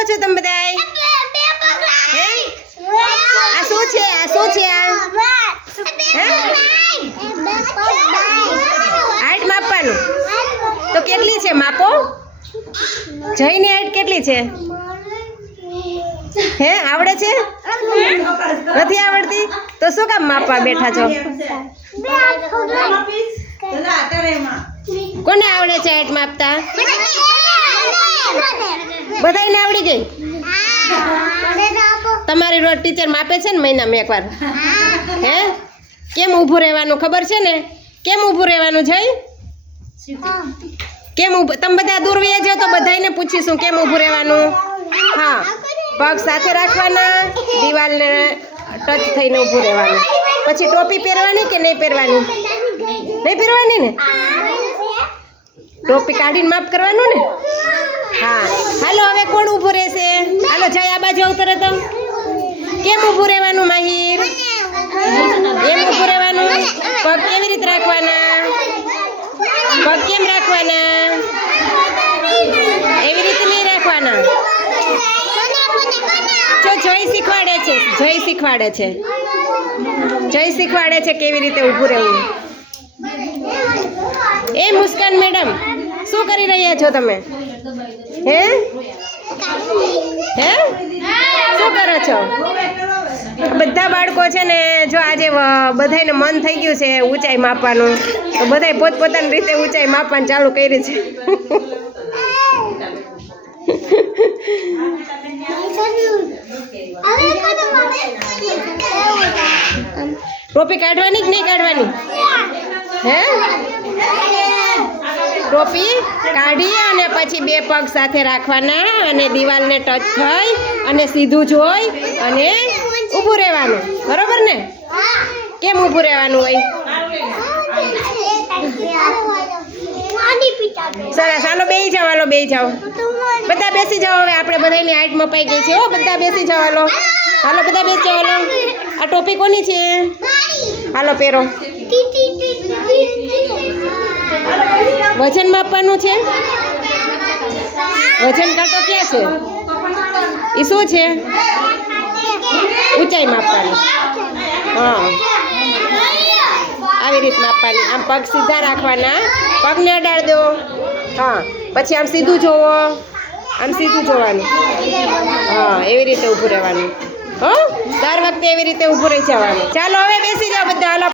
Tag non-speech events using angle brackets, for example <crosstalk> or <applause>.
કરો છો તમે બધા આ શું છે? આ શું છે આ? હાઈટ માપવાનું. તો કેટલી છે માપો? જયની હાઈટ કેટલી છે? હે, આવડે છે? નથી આવડતી? તો શું કામ માપવા બેઠા છો? કોને આવડે છે હાઈટ માપતા? બધાને આવડી ગઈ? તમારી રોજ ટીચર માપે છે ને મહિનામાં એકવાર? હે? કેમ ઊભું રહેવાનું ખબર છે ને? કેમ ઊભું રહેવાનું છે કેમ ઊભું? તમે બધા દૂર વયા જાઓ તો બધાને પૂછીશું કેમ ઊભું રહેવાનું. હા. પગ સાથે રાખવાના દિવાલને ટચ થઈને ઊભું રહેવાનું. પછી ટોપી પહેરવાની કે નહીં પહેરવાની? નહીં પહેરવાની ને? ટોપી કાઢીને માફ કરવાનું ને? હા. હાલો હવે કોણ ઊભું રહેશે હાલો જાય આ બાજુ આવતો તો કેમ ઊભું રહેવાનું માહિર? એમ ઊભું રહેવાનું? પગ કેવી રીતે રાખવાના? પગ કેમ રાખવાના? એવી રીતે નહીં રાખવાના? જો જય શીખવાડે છે, જય શીખવાડે છે. જય શીખવાડે છે કેવી રીતે ઊભું રહેવું? એ મુસ્કાન મેડમ, શું કરી રહ્યા છો તમે? હે? હે? શું કરો છો? બધા બાળકો છે ને જો આજે બધાને મન થઈ ગયું છે ઊંચાઈ માપવાનું. તો બધાય પોતપોતાની રીતે ઊંચાઈ માપવાનું ચાલુ કરી છે. <laughs> ટોપી કાઢવાની કે નહીં કાઢવાની? હે? ટોપી કાઢી અને પછી બે પગ સાથે રાખવાના અને દિવાલને ટચ થઈ અને સીધું જોઈ અને ઊભું રહેવાનું. બરોબર ને? કેમ ઊભું રહેવાનું હોય? સરસ હાલો બે જાઓ, હાલો બે જાઓ. બધા બેસી જાઓ હવે, આપણે બધાની હાઈટ મપાઈ ગઈ છે, હો, બધા બેસી જાઓ, હાલો. હાલો, બધા બેસી જાઓ, હાલો. આ ટોપી કોની છે? હાલો, પહેરો. વજન માપવાનું છે? વજન કાંટો ક્યાં છે? એ શું છે? ઊંચાઈ માપવાની. હા. આવી રીત માપવાની. આમ પગ સીધા રાખવાના. પગને અડાડ દો. હા. પછી આમ સીધું જોવો. આમ સીધું જોવાનું. હા, એવી રીતે ઊભું રહેવાનું. હો? દર વખતે એવી રીતે ઊભું રહી જવાનું. ચાલો, હવે બેસી જાઓ બધા.